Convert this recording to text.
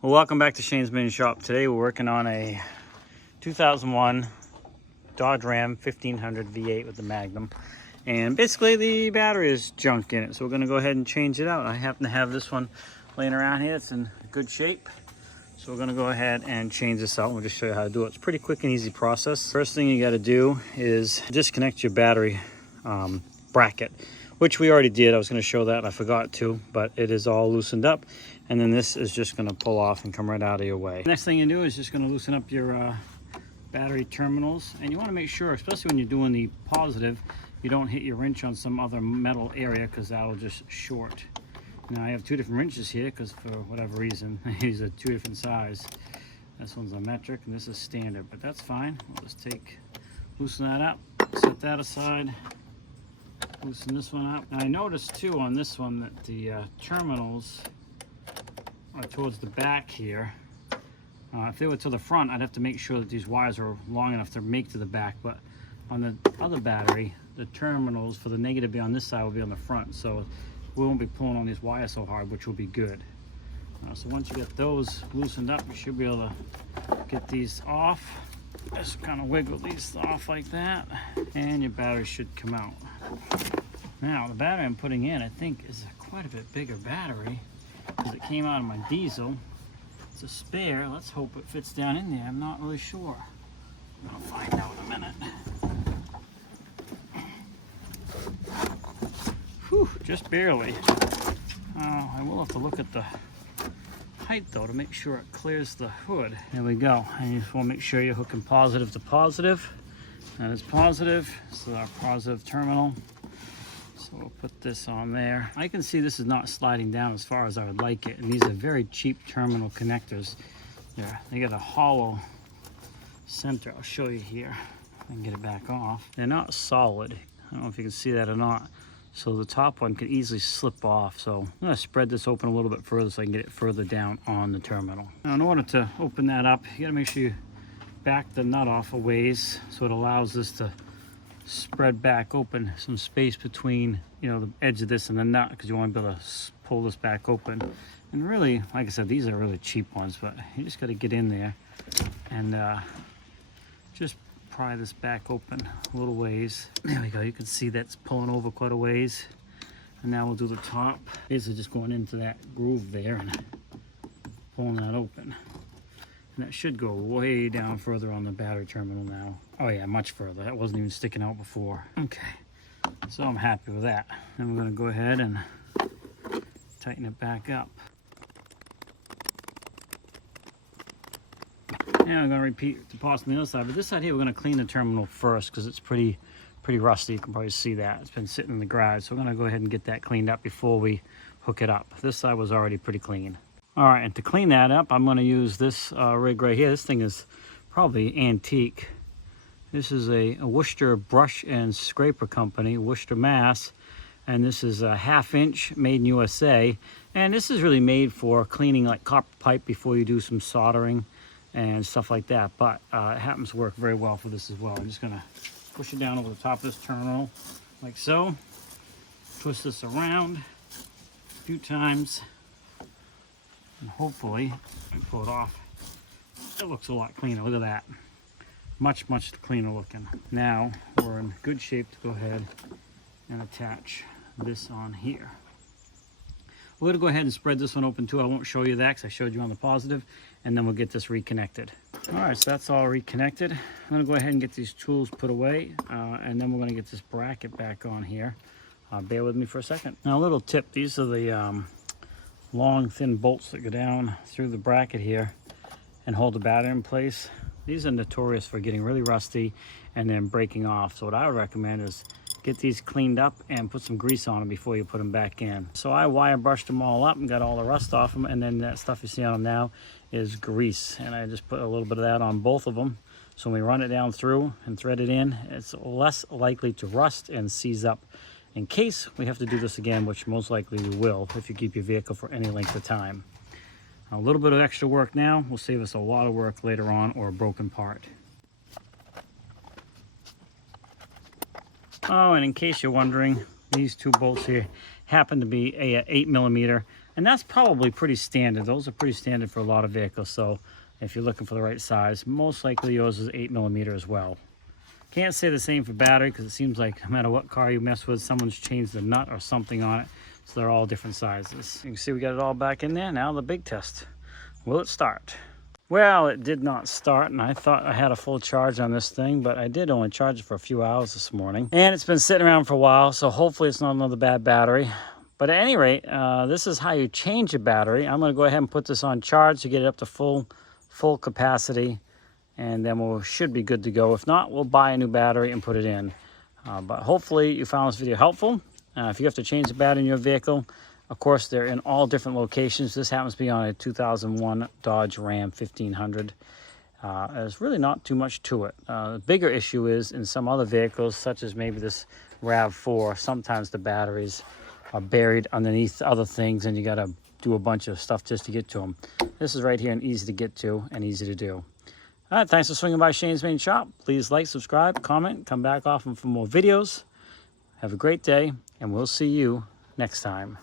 Well, welcome back to Shane's Mini Shop. Today we're working on a 2001 Dodge Ram 1500 V8 with the Magnum. And basically the battery is junk in it, so we're going to go ahead and change it out. I happen to have this one laying around here. It's in good shape. So we're going to go ahead and change this out. We'll just show you how to do it. It's a pretty quick and easy process. First thing you got to do is disconnect your battery bracket, which we already did. I was going to show that, I forgot to, but it is all loosened up. And then this is just going to pull off and come right out of your way. Next thing you do is just going to loosen up your battery terminals. And you want to make sure, especially when you're doing the positive, you don't hit your wrench on some other metal area, because that'll just short. Now I have two different wrenches here because for whatever reason these are two different size. This one's a metric and this is standard, but that's fine. We'll just loosen that up, set that aside, loosen this one up. Now I noticed too on this one that the terminals are towards the back here. If they were to the front, I'd have to make sure that these wires are long enough to make to the back, but on the other battery, the terminals for the negative be on this side will be on the front, so we won't be pulling on these wires so hard, which will be good. So once you get those loosened up, you should be able to get these off. Just kind of wiggle these off like that, and your battery should come out. Now the battery I'm putting in, I think, is quite a bit bigger battery, because it came out of my diesel. It's a spare. Let's hope it fits down in there. I'm not really sure. I'll find out in a minute. Whew, just barely. I will have to look at the height though to make sure it clears the hood. There we go. And you just want to make sure you're hooking positive to positive. That is positive. So our positive terminal. So we'll put this on there. I can see this is not sliding down as far as I would like it. And these are very cheap terminal connectors. They got a hollow center. I'll show you here. I can get it back off. They're not solid. I don't know if you can see that or not. So the top one could easily slip off. So I'm going to spread this open a little bit further so I can get it further down on the terminal. Now in order to open that up, you got to make sure you back the nut off a ways so it allows this to spread back open, some space between, you know, the edge of this and the nut, because you want to be able to pull this back open. And really, like I said, these are really cheap ones, but you just got to get in there and just pry this back open a little ways. There we go. You can see that's pulling over quite a ways. And now we'll do the top. Basically just going into that groove there and pulling that open. And that should go way down further on the battery terminal now. Oh yeah, much further. That wasn't even sticking out before. Okay, so I'm happy with that. Then we're going to go ahead and tighten it back up. Now I'm going to repeat the process on the other side, but this side here we're going to clean the terminal first because it's pretty rusty. You can probably see that. It's been sitting in the garage, so we're going to go ahead and get that cleaned up before we hook it up. This side was already pretty clean. All right, and to clean that up, I'm going to use this rig right here. This thing is probably antique. This is a Worcester brush and scraper company, Worcester, Mass. And this is a 1/2 inch, made in USA. And this is really made for cleaning like copper pipe before you do some soldering and stuff like that. But it happens to work very well for this as well. I'm just going to push it down over the top of this terminal like so. Twist this around a few times. And hopefully, I pull it off. It looks a lot cleaner. Look at that. Much cleaner looking. Now we're in good shape to go ahead and attach this on here. We're going to go ahead and spread this one open too. I won't show you that because I showed you on the positive, and then we'll get this reconnected. All right, so that's all reconnected. I'm going to go ahead and get these tools put away, and then we're going to get this bracket back on here. Bear with me for a second. Now a little tip, these are the long thin bolts that go down through the bracket here and hold the battery in place. These are notorious for getting really rusty and then breaking off. So what I would recommend is get these cleaned up and put some grease on them before you put them back in. So I wire brushed them all up and got all the rust off them, and then that stuff you see on them now is grease. And I just put a little bit of that on both of them. So when we run it down through and thread it in, it's less likely to rust and seize up in case we have to do this again, which most likely we will if you keep your vehicle for any length of time. A little bit of extra work now will save us a lot of work later on, or a broken part. Oh, and in case you're wondering, these two bolts here happen to be a 8mm And that's probably pretty standard. Those are pretty standard for a lot of vehicles. So if you're looking for the right size, most likely yours is 8mm as well. Can't say the same for battery because it seems like no matter what car you mess with, someone's changed the nut or something on it. So they're all different sizes. You can see we got it all back in there. Now the big test. Will it start? Well, it did not start, and I thought I had a full charge on this thing, but I did only charge it for a few hours this morning. And it's been sitting around for a while, so hopefully it's not another bad battery. But at any rate, this is how you change a battery. I'm going to go ahead and put this on charge to get it up to full capacity, and then we should be good to go. If not, we'll buy a new battery and put it in. But hopefully you found this video helpful. If you have to change the battery in your vehicle, of course, they're in all different locations. This happens to be on a 2001 Dodge Ram 1500. There's really not too much to it. The bigger issue is in some other vehicles, such as maybe this RAV4, sometimes the batteries are buried underneath other things and you got to do a bunch of stuff just to get to them. This is right here and easy to get to and easy to do. All right, thanks for swinging by Shane's Main Shop. Please like, subscribe, comment, come back often for more videos. Have a great day, and we'll see you next time.